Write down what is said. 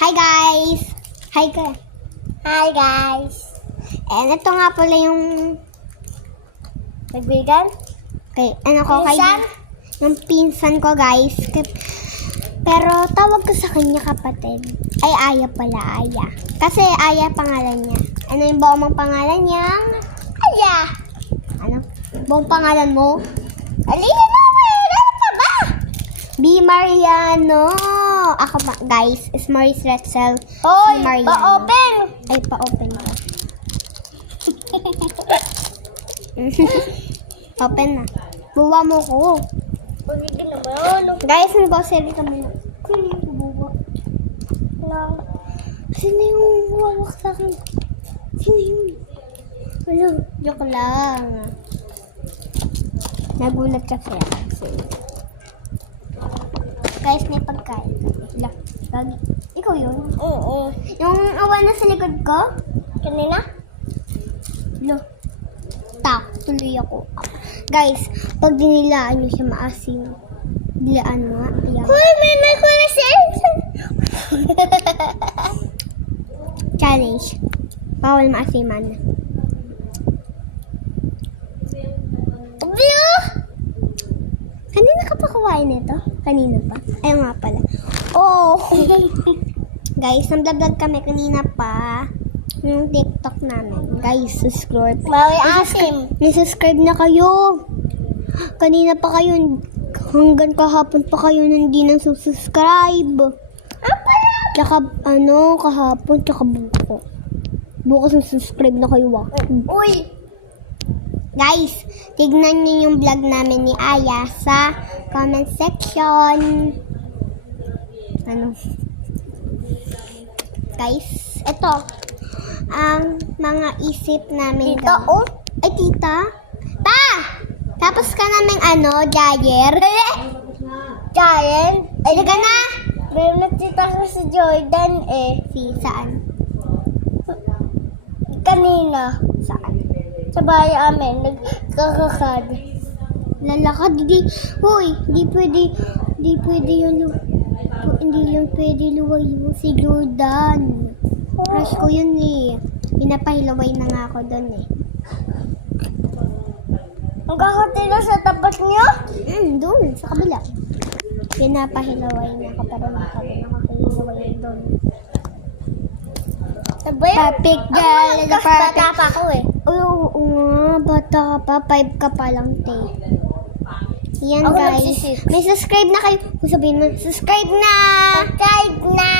Hi guys! Hi ka. Hi guys! And ito nga pala yung Nagbigan? pinsan? Yung pinsan ko guys. Pero tawag ko sa kanya kapatid. Ay, Aya pala, Aya. Kasi Aya pangalan niya. Ano yung buong pangalan niya? Aya! Ano? Buong pangalan mo? Alina naman! Ano pa ba? B. Mariano. Ako pa, guys, is Maurice Retzel. Hoy! Si Mariano. Pa-open! Ay, pa-open ko. Open na. Buwa mo ko. Pagiging naman. Guys, may grocery kami. Kaya yung buwa. Lang. Sino yung wawak sa akin? Sino yun? Ano? Joke lang. Nagulat kasi ako. Guys, may pagkain. Lagi. Ikaw yun? Oo. Yung awan na sa likod ko? Kanina? Tuloy ako. Guys, pag dinilaan nyo siya maasim, dilaan mo nga. Ayan. Hoy! May kulisin! Challenge. Bawal maasiman. View! Kanina ka pa kumain nito? Kanina pa? Ayaw nga pala. Oh! Guys, nag-vlog kami kanina pa. Yung TikTok namin. Guys, subscribe. Maui asim. May subscribe na kayo. Kanina pa kayo. Hanggang kahapon pa kayo hindi nang subscribe. Tsaka, kahapon, tsaka buko. Bukas na subscribe na kayo Uy! Guys, tignan niyo yung vlog namin ni Aya sa comment section. Guys, ito. Ang mga isip namin. Tita, oh? Ay, tita? Ta! Tapos ka namin Jayer. Giant? Ay, ka na! Meron nagtita ko si Jordan eh. Saan? Kanina. Saan? Sa bahay amin. Nagkakakad. Lalakad, hindi pwede yun, hindi lang pwede luwayo si Jordan. Crush ko yun eh. Pinapahilaway na nga ako doon eh. Ang kakatila sa tapat niyo? Doon, sa kabila. Pinapahilaway na ako pero nakapahilaway doon. Sabay? Perfect girl. Bata pa ako eh. Oo nga, bata ka pa. 5 ka pa lang, te. Yan Ako guys. nagsisix. May subscribe na kayo. Kung sabihin mo, subscribe na! Subscribe na!